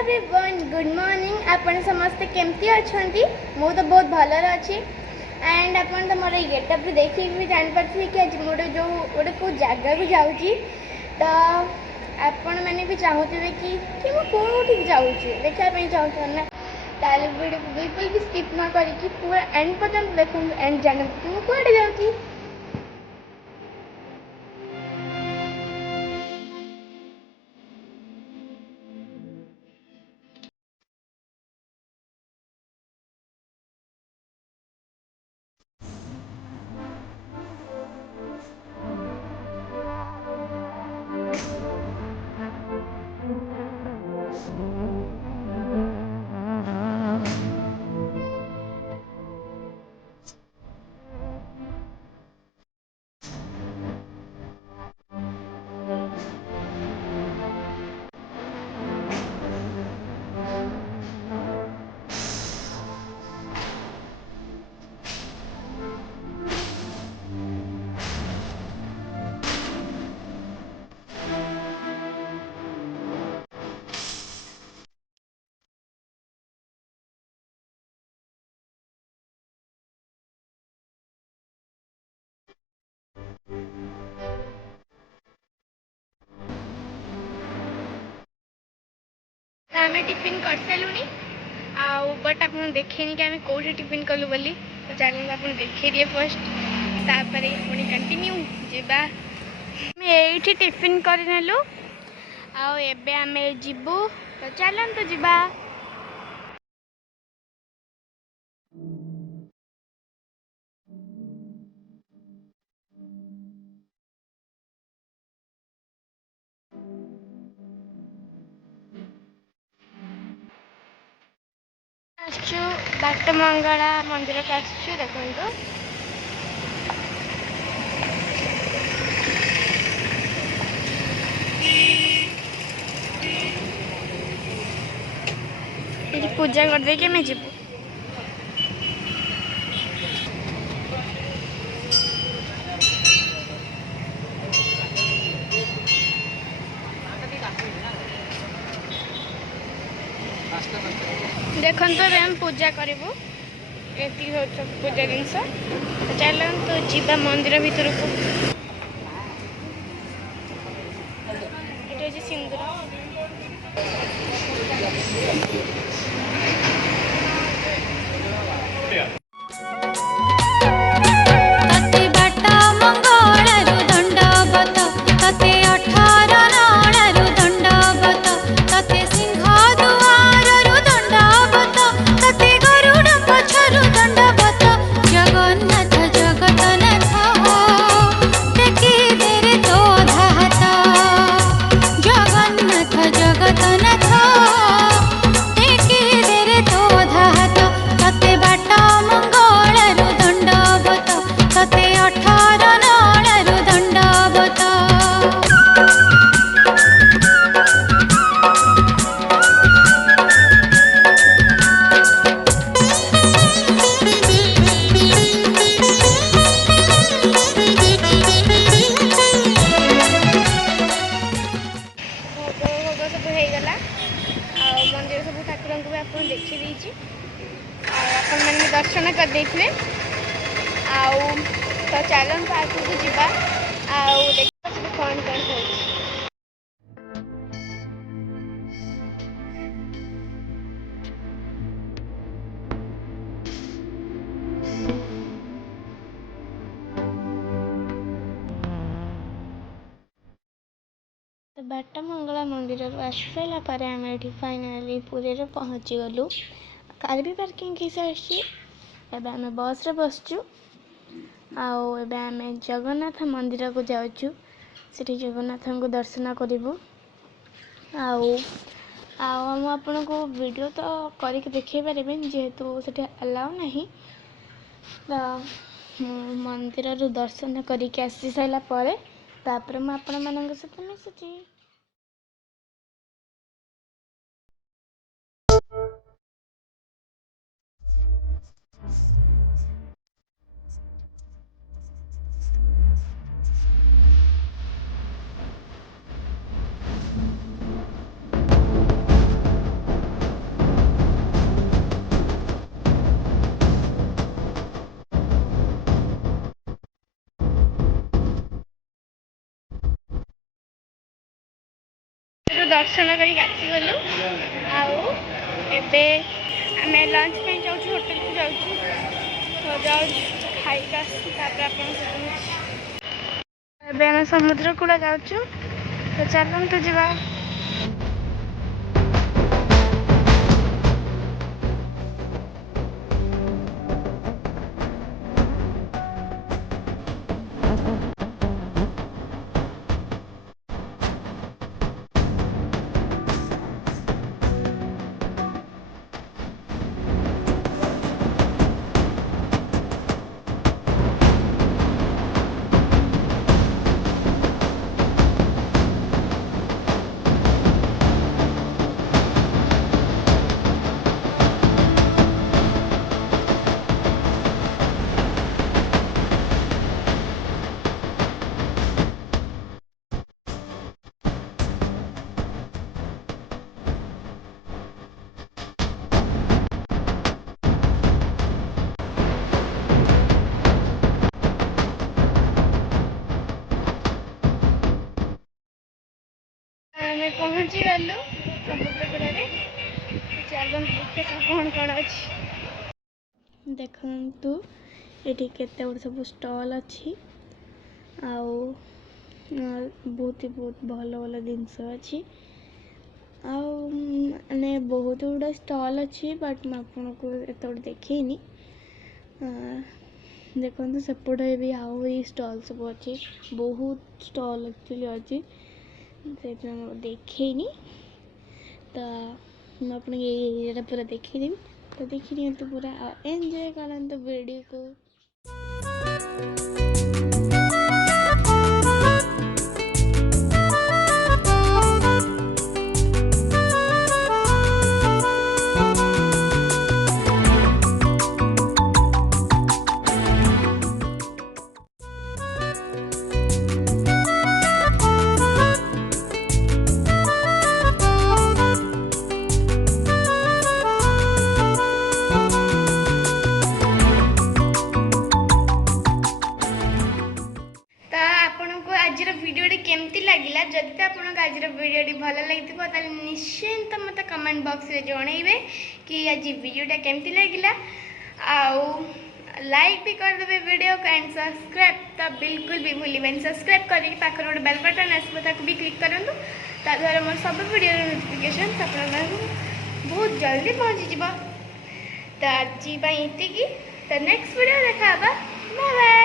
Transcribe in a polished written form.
Everyone good morning आपण समस्ते केमती अच्छी मु तो बहुत भलर अच्छी एंड अपन तो मोर गेटअप देखिए भी जापारे कि आज मोटे जो गोटे कौ जगह को जाऊँगी तो आपण मैंने भी चाहूथे कि मैं कौटी जाऊँगी देखापी चाहूँ ना ताल वीडियो को बिल्कुल भी स्किप न करके पूरा एंड पर्यंत देखो एंड जानते कि मुझे कौटे जाऊँगी। आम टिफिन कर सारूनी बट आप देखेनि कि आम कौटे टिफिन कलु बोली तो चलो आप देखे दिए फर्स्ट तापर पुणी कंटिन्यू जावा ये टिफिन करनेलु आबे आम जीवु तो चलतु जीवा। बाट मंगला मंदिर को आसचु देखो पूजा कर दे के जीवु देखो तो हम पूजा करूँ ये पूजा जिनस चलते जीवा मंदिर भितर को ये सिंदूर मंदिर सब ठाकुर को भी आप देखी मैंने दर्शन कर दे तो चलते आगे को जीवा देखा सब कौन कौन हो बाट मंगला मंदिर आसला आम ये फाइनाली पुरी पहुँची गलु कार भी पार्किंग की सारी आम बस रे बसचु आम जगन्नाथ मंदिर को जाऊँ से जगन्नाथ को दर्शन करूँ आपन को वीडियो तो करके देखे पारे जेहेतु से अलाउ नहीं तो मंदिर दर्शन करके आसी सारा पर तापर मैं आपण मान सहित मिशुची। दर्शन करी आसीगलु आउ एबे आमे लंच पे जाऊँ होटल को जाऊँ तो जाऊँ खाई आम समुद्र कूल जाऊँ तो चलतु जा पहुँची गलु समुद्र कूल चलो देखते कौन कौन अच्छी देखु ये केते सब स्टॉल अच्छी आउ बहुत ही बहुत भल भल जिनस अच्छी आने बहुत गुड़ा स्टॉल अच्छी बट मैं आपको एत देखनी देखो सेपटे भी आउ ये स्टॉल सब अच्छी बहुत स्टॉल एक्चुअली अच्छी से देखनी तो मुझे आपको ये पूरा देखी तो देखी तो पूरा एंजॉय करते वीडियो को। आज वीडियो केमती लगिला जदि तो आपको आज वीडियो भल लगी निश्चिंत मत कमेंट बॉक्स में जनइबे कि आज वीडियोटा केमती लगिला आउ लाइक भी करदे वीडियो को एंड सब्सक्राइब तो बिल्कुल भी भूलें सब्सक्राइब करके पाखर गोटे बेल बटन आसो भी क्लिक करूँ ताद्वारा मोर सब वीडियो नोटिफिकेशन आप बहुत जल्दी पहुँची तो आज ये तो नेक्स्ट वीडियो देखा बाय बाय।